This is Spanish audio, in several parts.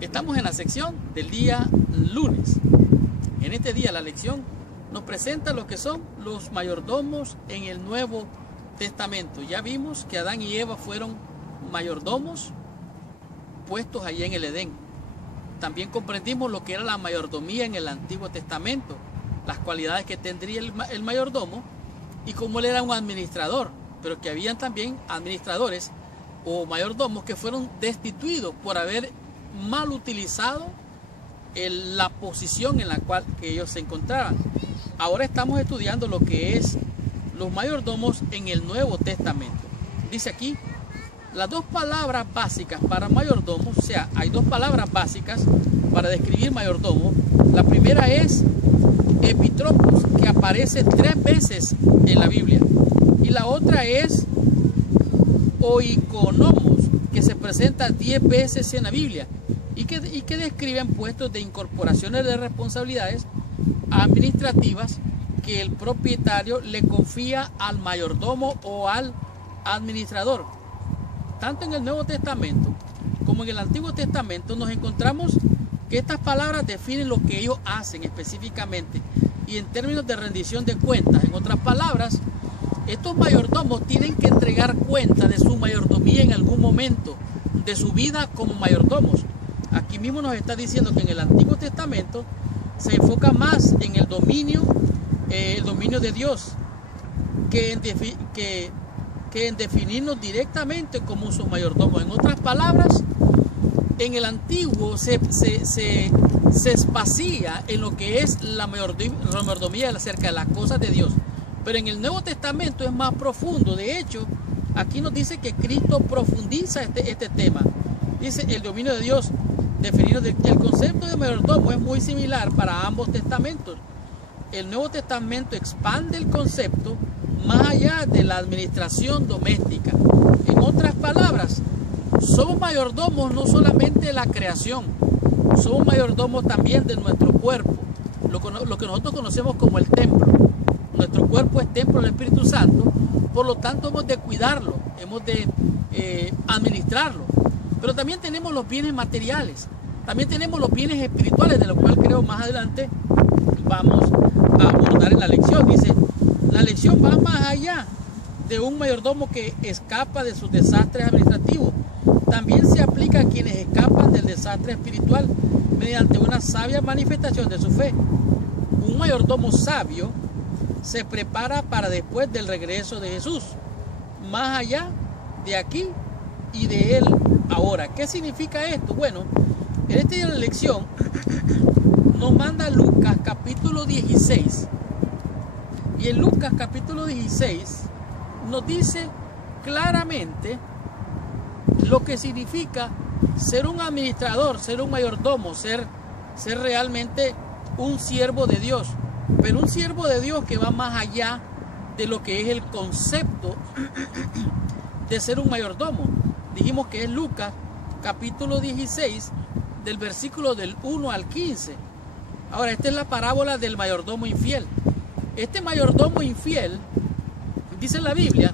Estamos en la sección del día lunes. En este día la lección nos presenta lo que son los mayordomos en el Nuevo Testamento. Ya vimos que Adán y Eva fueron mayordomos puestos allí en el Edén. También comprendimos lo que era la mayordomía en el Antiguo Testamento, las cualidades que tendría el mayordomo y cómo él era un administrador, pero que habían también administradores o mayordomos que fueron destituidos por haber mal utilizado la posición en la cual que ellos se encontraban. Ahora estamos estudiando lo que es los mayordomos en el Nuevo Testamento. Dice aquí, las dos palabras básicas para mayordomo, o sea, hay dos palabras básicas para describir mayordomo. La primera es epitropos, que aparece 3 veces en la Biblia. Y la otra es oikonomos, que se presenta 10 veces en la Biblia y que describen puestos de incorporaciones de responsabilidades administrativas que el propietario le confía al mayordomo o al administrador. Tanto en el Nuevo Testamento como en el Antiguo Testamento nos encontramos que estas palabras definen lo que ellos hacen específicamente y en términos de rendición de cuentas. En otras palabras, estos mayordomos tienen que entregar cuenta de su mayordomía en algún momento de su vida como mayordomos. Aquí mismo nos está diciendo que en el Antiguo Testamento se enfoca más en el dominio de Dios que en definirnos directamente como sus mayordomos. En otras palabras, en el Antiguo se espacía en lo que es la mayordomía acerca de las cosas de Dios. Pero en el Nuevo Testamento es más profundo. De hecho, aquí nos dice que Cristo profundiza este tema. Dice el dominio de Dios, definido el concepto de mayordomo es muy similar para ambos testamentos. El Nuevo Testamento expande el concepto más allá de la administración doméstica. En otras palabras, somos mayordomos no solamente de la creación, somos mayordomos también de nuestro cuerpo, lo que nosotros conocemos como el templo. Nuestro cuerpo es templo del Espíritu Santo, por lo tanto hemos de cuidarlo, hemos de administrarlo. Pero también tenemos los bienes materiales, también tenemos los bienes espirituales, de lo cual creo más adelante vamos a abordar en la lección. Dice, la lección va más allá de un mayordomo que escapa de sus desastres administrativos. También se aplica a quienes escapan del desastre espiritual mediante una sabia manifestación de su fe. Un mayordomo sabio se prepara para después del regreso de Jesús, más allá de aquí y de él ahora. ¿Qué significa esto? Bueno, en este día de la lección nos manda Lucas capítulo 16, y en Lucas capítulo 16 nos dice claramente lo que significa ser un administrador, ser un mayordomo, ser realmente un siervo de Dios. Pero un siervo de Dios que va más allá de lo que es el concepto de ser un mayordomo. Dijimos que es Lucas capítulo 16 del versículo del 1 al 15. Ahora, esta es la parábola del mayordomo infiel. Este mayordomo infiel, dice la Biblia,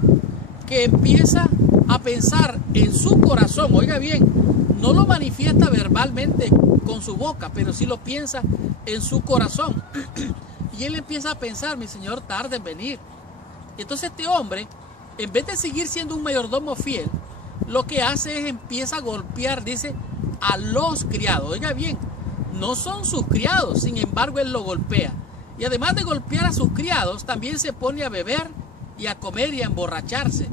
que empieza a pensar en su corazón, oiga bien, no lo manifiesta verbalmente con su boca, pero sí lo piensa en su corazón. Y él empieza a pensar, mi señor tarda en venir. Y entonces este hombre, en vez de seguir siendo un mayordomo fiel, lo que hace es empieza a golpear, dice, a los criados. Oiga bien, no son sus criados, sin embargo él lo golpea. Y además de golpear a sus criados, también se pone a beber y a comer y a emborracharse.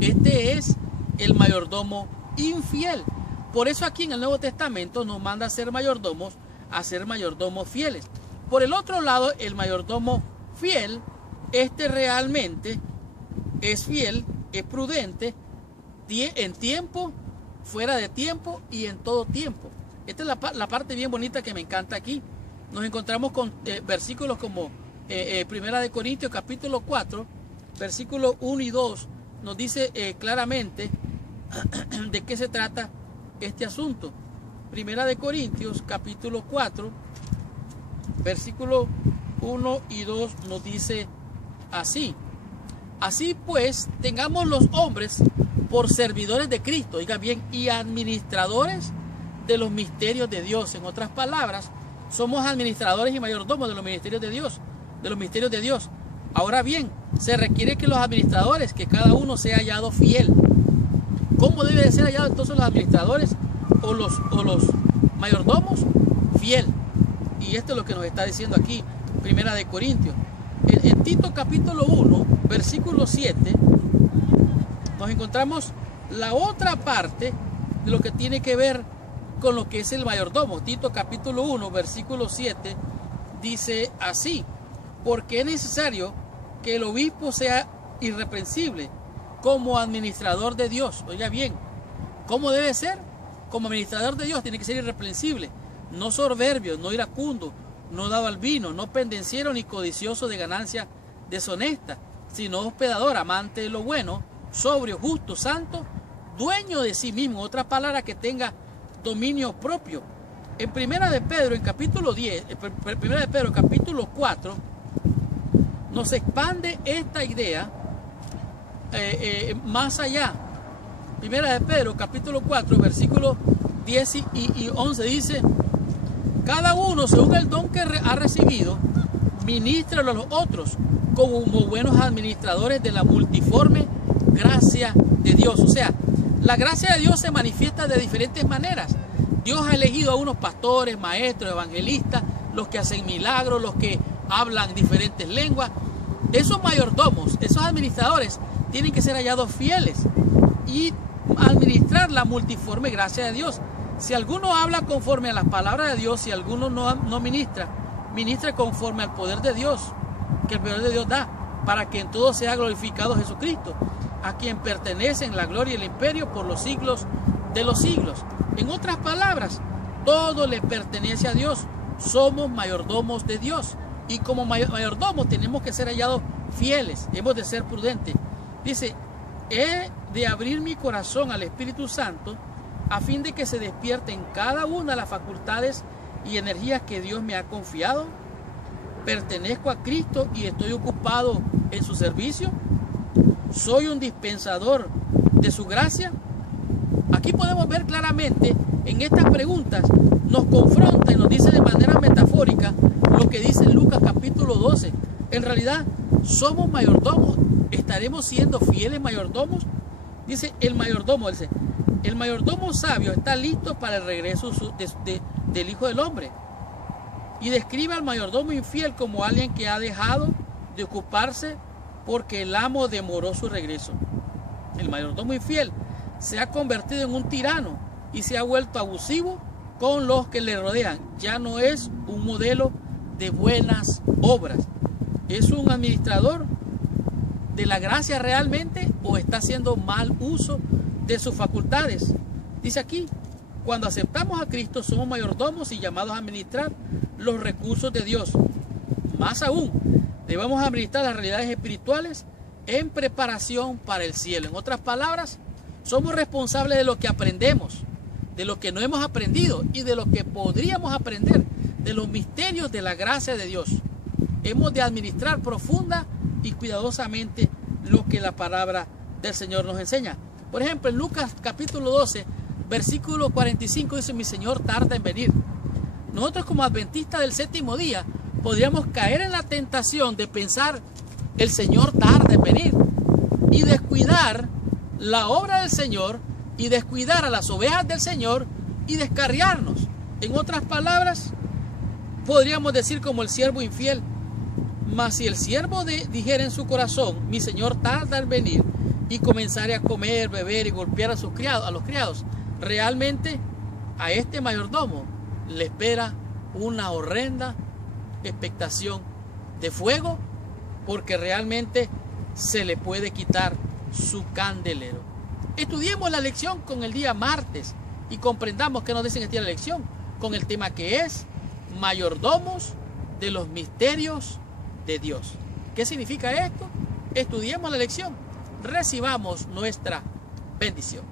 Este es el mayordomo infiel. Por eso aquí en el Nuevo Testamento nos manda a ser mayordomos fieles. Por el otro lado, el mayordomo fiel, este realmente es fiel, es prudente, en tiempo, fuera de tiempo y en todo tiempo. Esta es la parte bien bonita que me encanta aquí. Nos encontramos con versículos como Primera de Corintios capítulo 4, versículos 1 y 2, nos dice claramente de qué se trata este asunto. Primera de Corintios capítulo 4, versículos 1 y 2 nos dice así: así pues, tengamos los hombres por servidores de Cristo, oiga bien, y administradores de los misterios de Dios. En otras palabras, somos administradores y mayordomos de los ministerios de Dios, Ahora bien, se requiere que los administradores, que cada uno sea hallado fiel. ¿Cómo debe de ser hallado entonces los administradores o los mayordomos? Fiel. Y esto es lo que nos está diciendo aquí, Primera de Corintios. En Tito capítulo 1, versículo 7, nos encontramos la otra parte de lo que tiene que ver con lo que es el mayordomo. Tito capítulo 1, versículo 7, dice así: porque es necesario que el obispo sea irreprensible como administrador de Dios. Oiga bien, ¿cómo debe ser? Como administrador de Dios tiene que ser irreprensible, no soberbio, no iracundo, no dado al vino, no pendenciero ni codicioso de ganancia deshonesta, sino hospedador, amante de lo bueno, sobrio, justo, santo, dueño de sí mismo. Otra palabra, que tenga dominio propio. En Primera de Pedro, en capítulo 10, Primera de Pedro, capítulo 4, nos expande esta idea más allá. Primera de Pedro, capítulo 4, versículos 10 y 11 dice: cada uno, según el don que ha recibido, ministralo a los otros como buenos administradores de la multiforme gracia de Dios. O sea, la gracia de Dios se manifiesta de diferentes maneras. Dios ha elegido a unos pastores, maestros, evangelistas, los que hacen milagros, los que hablan diferentes lenguas. Esos mayordomos, esos administradores, tienen que ser hallados fieles y administrar la multiforme gracia de Dios. Si alguno habla conforme a las palabras de Dios, si alguno no ministra conforme al poder de Dios, que el poder de Dios da, para que en todo sea glorificado Jesucristo, a quien pertenecen la gloria y el imperio por los siglos de los siglos. En otras palabras, todo le pertenece a Dios. Somos mayordomos de Dios. Y como mayordomos tenemos que ser hallados fieles, hemos de ser prudentes. Dice: he de abrir mi corazón al Espíritu Santo a fin de que se despierten cada una de las facultades y energías que Dios me ha confiado. Pertenezco a Cristo y estoy ocupado en su servicio. Soy un dispensador de su gracia. Aquí podemos ver claramente, en estas preguntas nos confronta y nos dice de manera metafórica lo que dice Lucas capítulo 12. En realidad, somos mayordomos. ¿Estaremos siendo fieles mayordomos? Dice el mayordomo sabio está listo para el regreso del Hijo del Hombre. Y describe al mayordomo infiel como alguien que ha dejado de ocuparse porque el amo demoró su regreso. El mayordomo infiel se ha convertido en un tirano y se ha vuelto abusivo con los que le rodean. Ya no es un modelo de buenas obras. ¿Es un administrador de la gracia realmente o está haciendo mal uso de sus facultades? Dice aquí: cuando aceptamos a Cristo somos mayordomos y llamados a administrar los recursos de Dios. Más aún, debemos administrar las realidades espirituales en preparación para el cielo. En otras palabras, somos responsables de lo que aprendemos, de lo que no hemos aprendido y de lo que podríamos aprender, de los misterios de la gracia de Dios. Hemos de administrar profunda y cuidadosamente lo que la palabra del Señor nos enseña. Por ejemplo, en Lucas capítulo 12, versículo 45 dice: mi Señor tarda en venir. Nosotros como adventistas del séptimo día podríamos caer en la tentación de pensar: el Señor tarda en venir, y descuidar la obra del Señor y descuidar a las ovejas del Señor y descarriarnos. En otras palabras, podríamos decir como el siervo infiel: mas si el siervo dijera en su corazón: mi Señor tarda en venir, y comenzara a comer, beber y golpear a los criados, realmente a este mayordomo le espera una horrenda expectación de fuego, porque realmente se le puede quitar su candelero. Estudiemos la lección con el día martes y comprendamos qué nos dice en esta lección con el tema que es mayordomos de los misterios de Dios. ¿Qué significa esto? Estudiemos la lección, recibamos nuestra bendición.